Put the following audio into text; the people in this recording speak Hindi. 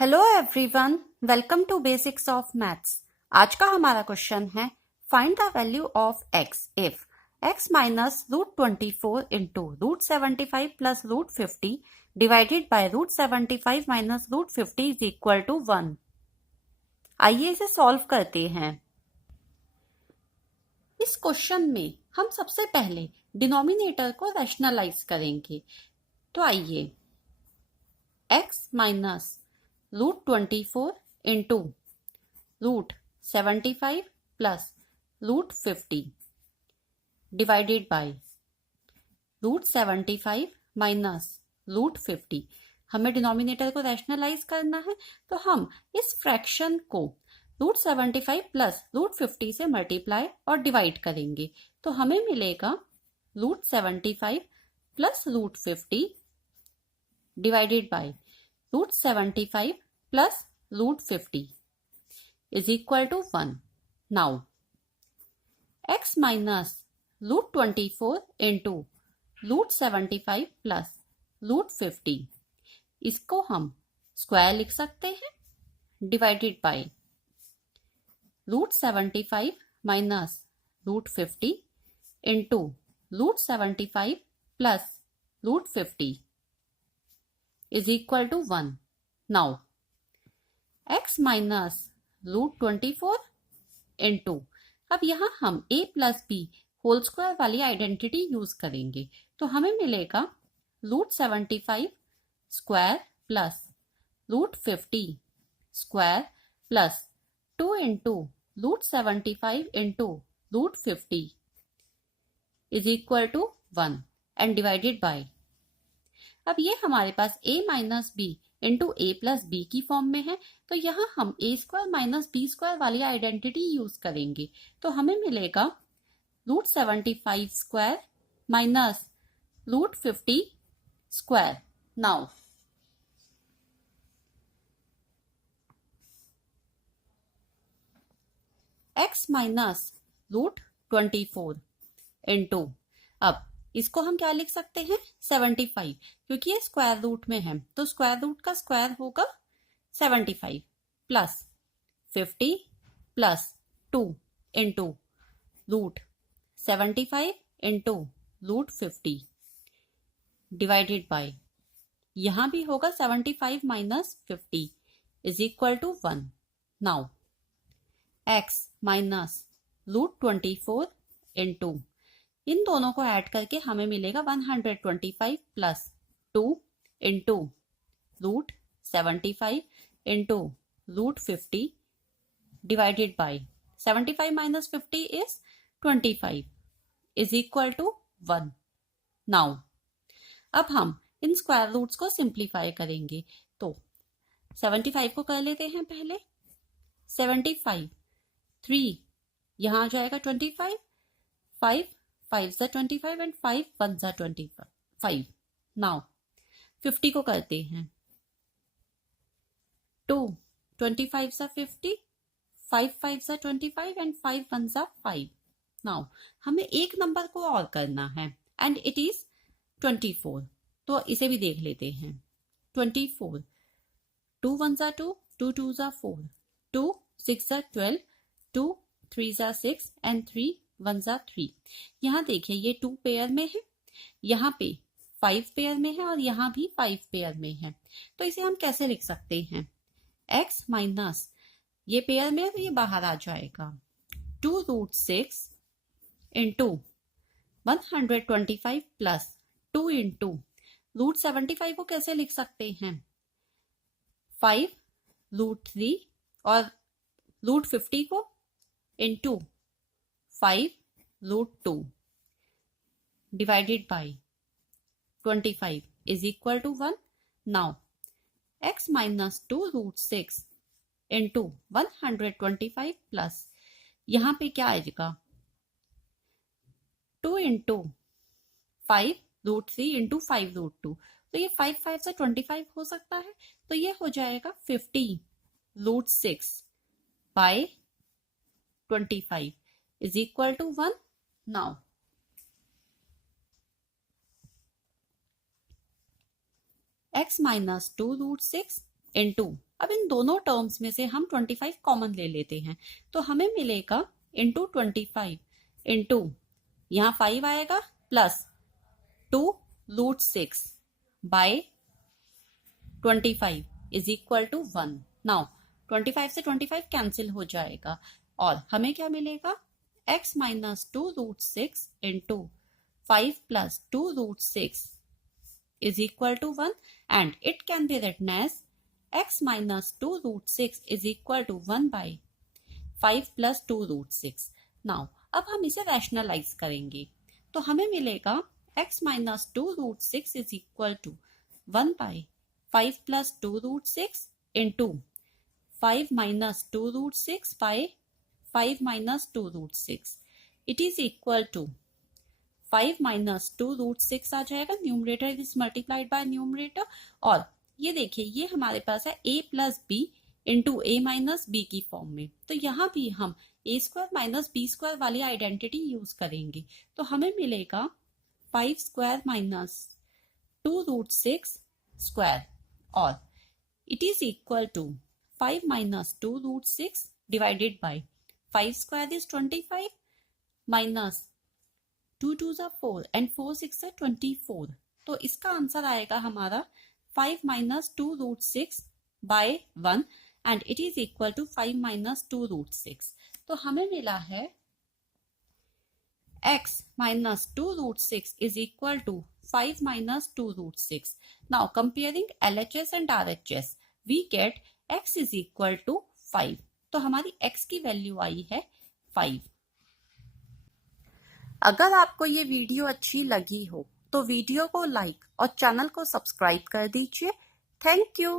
Hello everyone, welcome to basics of maths. आज का हमारा क्वेश्चन है find the value of x if x minus √24 into √75 plus √50 divided by √75 minus √50 is equal to 1। आइए इसे सॉल्व करते हैं। इस क्वेश्चन में हम सबसे पहले डिनोमिनेटर को रैशनलाइज करेंगे। तो आइए x minus √24 into √75 plus √50 divided by √75 minus √50। हमें डिनोमिनेटर को रैशनलाइज करना है, तो हम इस फ्रैक्शन को √75 प्लस √50 से मल्टीप्लाई और डिवाइड करेंगे। तो हमें मिलेगा √75 plus √50 divided by √75 plus √50 is equal to 1. Now, x minus √24 into √75 plus √50 इसको हम स्क्वायर लिख सकते हैं divided by √75 minus √50 into √75 plus √50 is equal to 1. Now, x minus √24 into, अब यहाँ हम a plus B whole square वाली आइडेंटिटी यूज करेंगे। तो हमें मिलेगा √75 square plus √50 square plus 2 into √75 into √50 is equal to 1 and divided by, अब ये हमारे पास a minus B into A plus B की फॉर्म में है। तो यहाँ हम A square minus B square वाली आइडेंटिटी यूज करेंगे। तो हमें मिलेगा √75 square minus √50 square. Now x minus √24 into, अब इसको हम क्या लिख सकते हैं 75, क्योंकि ये स्क्वायर रूट में है तो स्क्वायर रूट का स्क्वायर होगा 75 plus 50 plus 2 into √75 into √50 divided by, यहां भी होगा 75 minus 50 is equal to 1। Now x minus √24 into, इन दोनों को ऐड करके हमें मिलेगा 125 plus 2 into √75 into √50 divided by 75 minus 50 is 25 is equal to 1। Now अब हम इन स्क्वायर रूट्स को सिंप्लीफाई करेंगे। तो 75 को कर लेते हैं पहले। 75 3 यहां आ जाएगा 25, 5 5 सा 25 एंड 5 1 सा 25। नाउ 50 को करते हैं। 2 25 सा 50, 5 5 सा 25 एंड 5 1 सा 5। नाउ हमें एक नंबर को और करना है एंड इट इज 24। तो इसे भी देख लेते हैं। 24 2 1 सा 2, 2 2 सा 4, 2 6 सा 12, 2 3 सा 6 एंड 3 1 सा 3। यहाँ देखिए ये 2 पेयर में है, यहाँ पे 5 पेयर में है और यहाँ भी 5 पेयर में है। तो इसे हम कैसे लिख सकते हैं, x माइनस, ये पेयर में है तो ये बाहर आ जाएगा 2√6 इंटू 125 प्लस 2 इंटू √75 को कैसे लिख सकते हैं 5√3 और √50 को into 5√2 divided by 25 is equal to 1। Now x minus 2√6 into 125 plus, यहां पे क्या आएगा 2 इंटू 5√3 इंटू 5√2। तो ये 5 5 से 25 हो सकता है, तो ये हो जाएगा 50√6 bye 25 is equal to 1. Now x minus 2√6 into अब इन दोनों टर्म्स में से हम 25 कॉमन ले लेते हैं, तो हमें मिलेगा इंटू 25 इंटू यहाँ 5 आएगा plus 2 root 6 by 25 is equal to 1। Now 25 से 25 कैंसिल हो जाएगा और हमें क्या मिलेगा, x minus 2 root 6 into 5 plus 2 root 6 is equal to 1 and it can be written as x minus 2 root 6 is equal to 1 by 5 plus 2 root 6। Now अब हम इसे रैशनलाइज करेंगे तो हमें मिलेगा x minus 2 root 6 is equal to 1 by 5 plus 2 root 6 into 5 minus 2 root 6 by 5 minus 2 root 6। It is equal to 5 minus 2 root 6 आ जाएगा, numerator is multiplied by numerator. और ये देखिए ये हमारे पास है a plus B into A minus B की फॉर्म में, तो यहाँ भी हम a square minus B square वाली आइडेंटिटी यूज करेंगे, तो हमें मिलेगा 5 स्क्वायर माइनस 2 रूट 6 स्क्वायर और it is equal to 5 minus 2 root 6 divided by 5 square is 25 minus 2 2 are 4 and 4 6 are 24। तो इसका आंसर आएगा हमारा 5 minus 2 root 6 by 1 and it is equal to 5 minus 2 root 6। तो हमें मिला है x minus 2 root 6 is equal to 5 minus 2 root 6। Now comparing LHS and RHS we get x is equal to 5। तो हमारी x की वैल्यू आई है 5। अगर आपको ये वीडियो अच्छी लगी हो तो वीडियो को लाइक और चैनल को सब्सक्राइब कर दीजिए। Thank you.